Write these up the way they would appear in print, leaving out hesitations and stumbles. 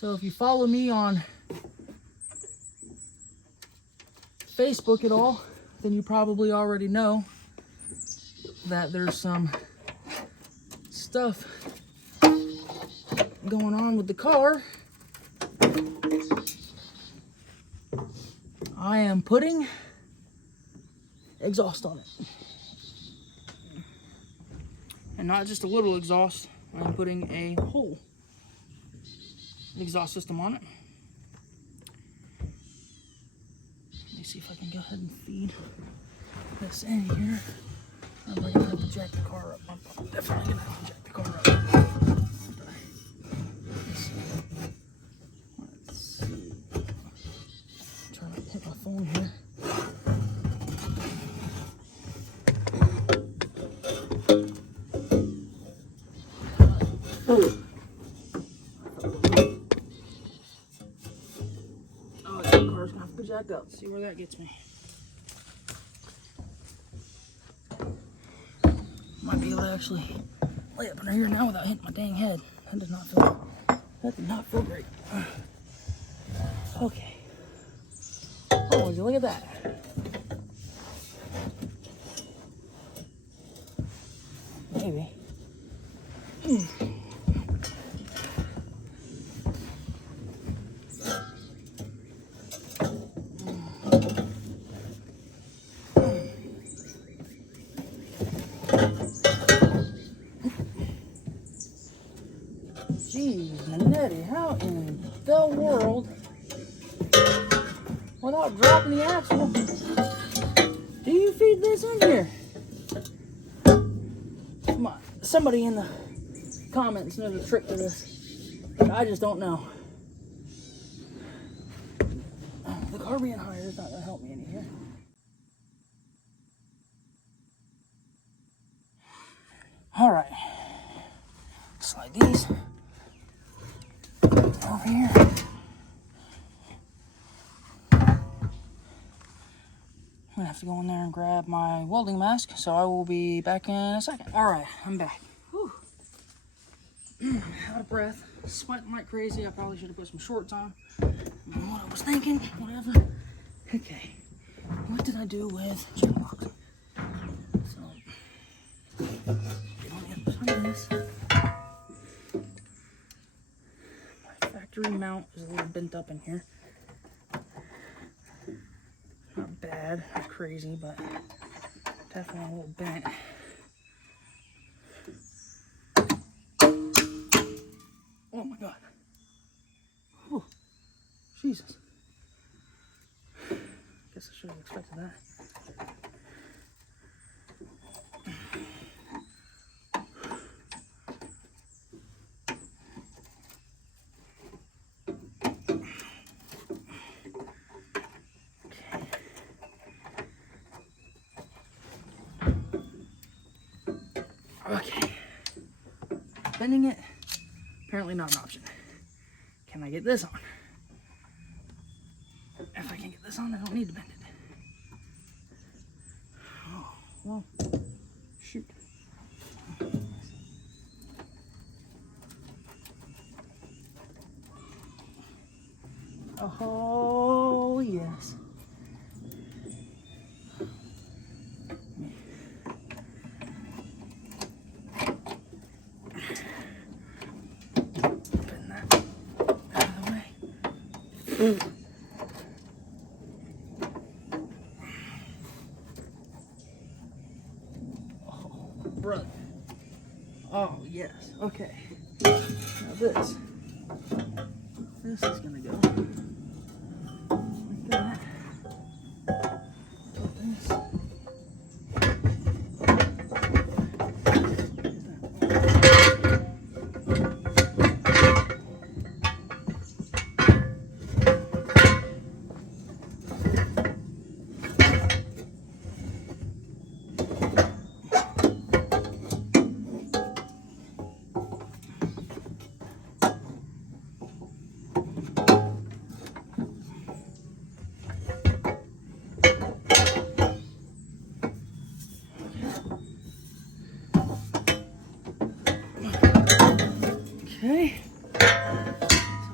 So if you follow me on Facebook at all, then you probably already know that there's some stuff going on with the car. I am putting exhaust on it. And not just a little exhaust, I'm putting a whole exhaust system on it. Let me see if I can go ahead and feed this in here. I'm gonna have to jack the car up. I'm definitely gonna have to jack the car up. Let's see. I'm trying to hit my phone here. Oh, the car's gonna have to be jacked up. See where that gets me. Might be able to actually lay up under here now without hitting my dang head. That did not feel great. Okay. Oh, would you look at that? Maybe. Jeez, Manetti, how in the world, without dropping the axle, do you feed this in here? Come on, somebody in the comments knows a trick to this. I just don't know. The car being higher is not going to help me any here. All right, slide these over here. I'm gonna have to go in there and grab my welding mask, so I will be back in a second. All right, I'm back. Whew. Out of breath, sweating like crazy. I probably should have put some shorts on. I don't know what I was thinking, whatever. Okay, what did I do with channel locks? So, get on the other side of this. Factory mount is a little bent up in here. Not bad, not crazy, but definitely a little bent. Oh my god. Oh, Jesus. Guess I should have expected that. Okay, bending it, apparently not an option. Can I get this on? If I can get this on, I don't need to bend it. Oh, well, shoot. Oh, yes. Oh, brother. Oh, yes. Okay. Now this is gonna go like that. Put this. Okay, so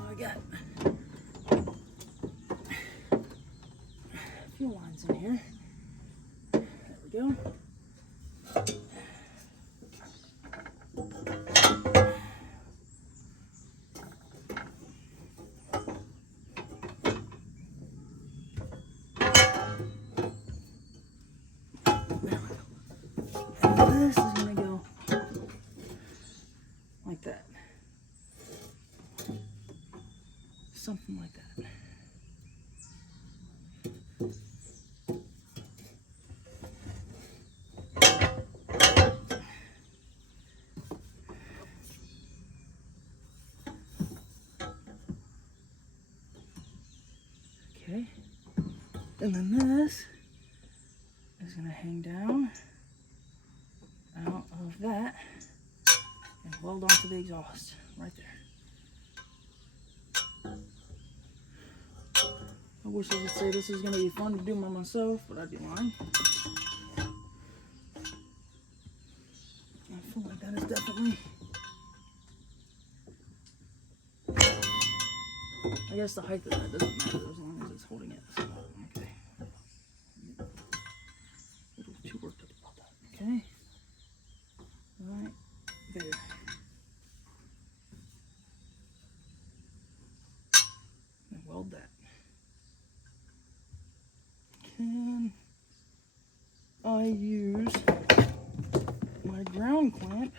I got something like that. Okay, and then this is gonna hang down out of that and weld onto the exhaust right there. I wish I could say this is gonna be fun to do by myself, but I'd be lying. I feel like that is definitely, I guess the height of that doesn't matter as long as it's holding it. So, okay. A little too worked up about that. Okay. Right there. And weld that. Can I use my ground clamp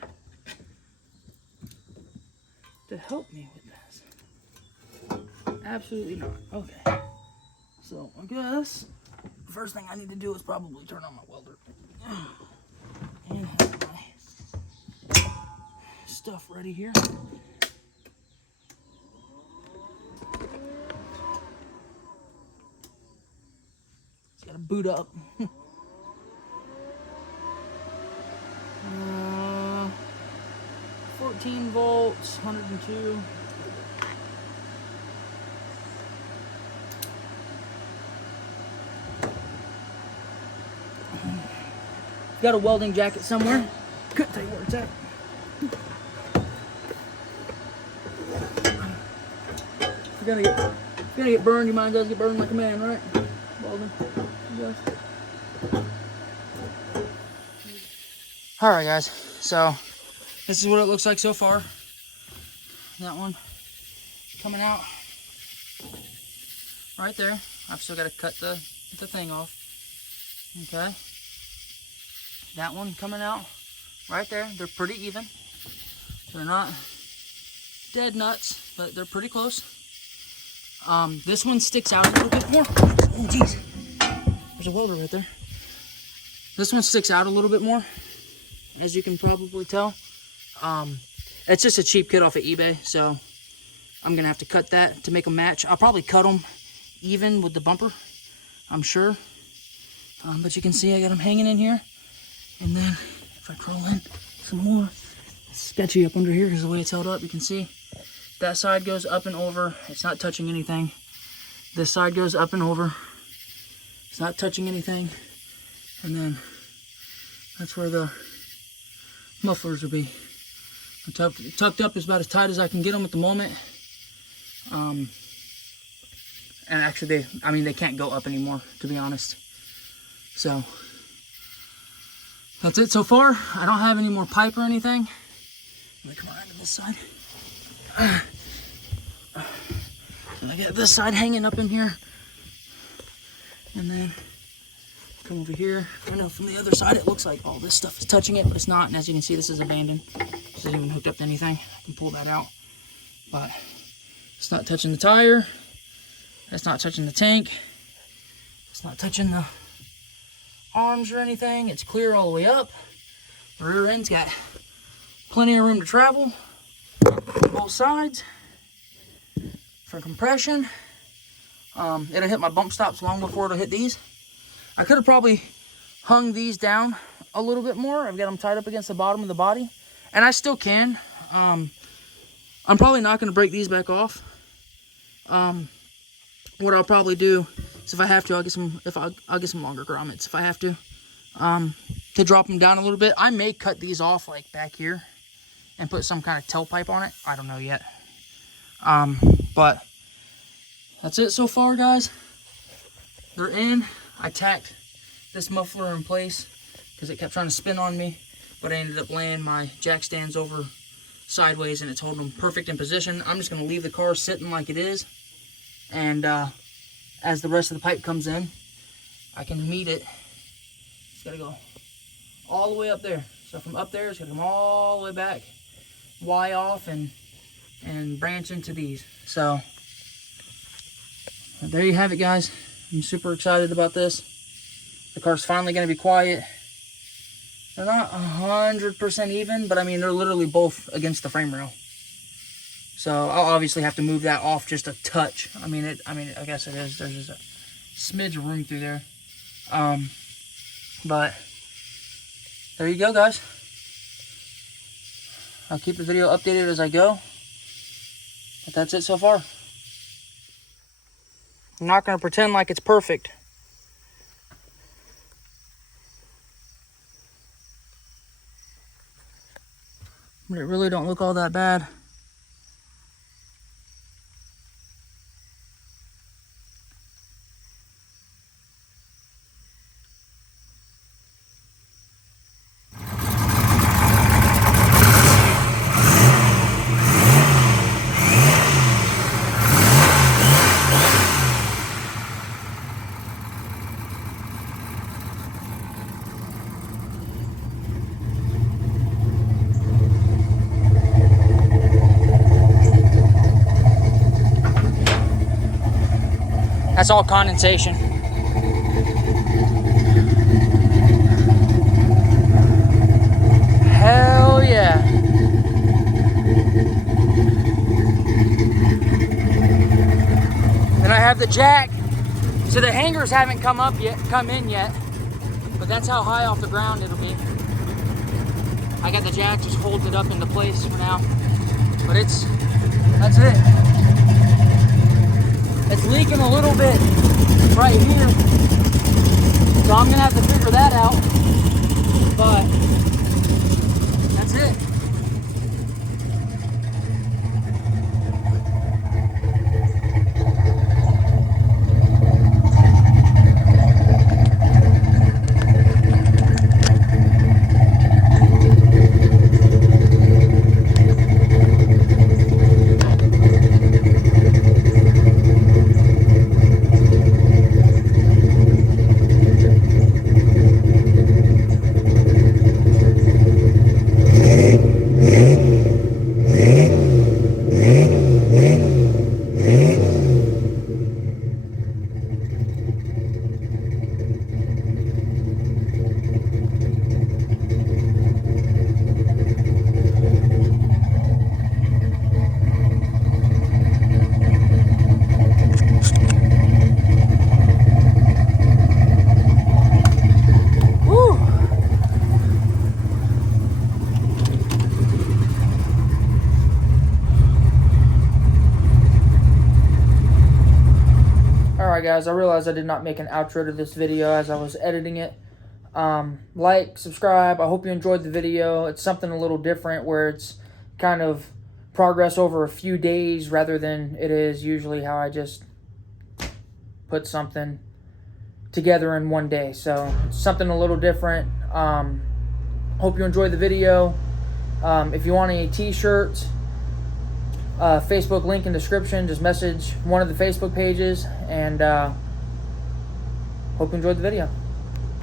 to help me with this? Absolutely not. Okay. So I guess the first thing I need to do is probably turn on my welder and have my stuff ready here. It's gotta boot up. 14 volts, 102. Got a welding jacket somewhere. Couldn't tell you where it's at. If you're gonna get burned, you might as well get burned like a man, right? Welding. Yes. Alright guys, so this is what it looks like so far. That one coming out right there. I've still got to cut the thing off. Okay. That one coming out right there. They're pretty even. They're not dead nuts, but they're pretty close. This one sticks out a little bit more. Oh jeez. There's a welder right there. This one sticks out a little bit more, as you can probably tell. It's just a cheap kit off of eBay, so I'm gonna have to cut that to make them match. I'll probably cut them even with the bumper, I'm sure. But you can see I got them hanging in here. And then if I crawl in some more, it's sketchy up under here because the way it's held up, you can see that side goes up and over. It's not touching anything. This side goes up and over. It's not touching anything. And then that's where the mufflers will be. Tucked up is about as tight as I can get them at the moment. And actually, they can't go up anymore, to be honest. So that's it so far. I don't have any more pipe or anything. Let me come around to this side. And I got this side hanging up in here. And then come over here. I know from the other side it looks like all this stuff is touching it, but it's not. And as you can see, this is abandoned. This isn't even hooked up to anything. I can pull that out. But it's not touching the tire. It's not touching the tank. It's not touching the arms or anything. It's clear all the way up. The rear end's got plenty of room to travel on both sides for compression. It'll hit my bump stops long before it'll hit these. I could have probably hung these down a little bit more. I've got them tied up against the bottom of the body, and I still can. I'm probably not going to break these back off. What I'll probably do is, if I have to, I'll get some longer grommets if I have to drop them down a little bit. I may cut these off like back here and put some kind of tailpipe on it. I don't know yet. But that's it so far, guys. They're in. I tacked this muffler in place because it kept trying to spin on me, but I ended up laying my jack stands over sideways and it's holding them perfect in position. I'm just going to leave the car sitting like it is, and as the rest of the pipe comes in, I can meet it. It's got to go all the way up there. So from up there, it's going to come all the way back, Y off, and branch into these. So But there you have it, guys. I'm super excited about this. The car's finally going to be quiet. They're not 100% even, but I mean, they're literally both against the frame rail. So I'll obviously have to move that off just a touch. I mean, I guess it is. There's just a smidge of room through there. But there you go, guys. I'll keep the video updated as I go. But that's it so far. I'm not going to pretend like it's perfect. But it really don't look all that bad. That's all condensation. Hell yeah. Then I have the jack. So the hangers haven't come in yet. But that's how high off the ground it'll be. I got the jack just holding it up into place for now. But that's it. It's leaking a little bit right here, so I'm gonna have to figure that out, but that's it. Alright guys, I realized I did not make an outro to this video as I was editing it. Like, subscribe. I hope you enjoyed the video. It's something a little different where it's kind of progress over a few days rather than it is usually how I just put something together in one day. So it's something a little different. Hope you enjoyed the video. If you want any t-shirts, Facebook link in description. Just message one of the Facebook pages, and hope you enjoyed the video.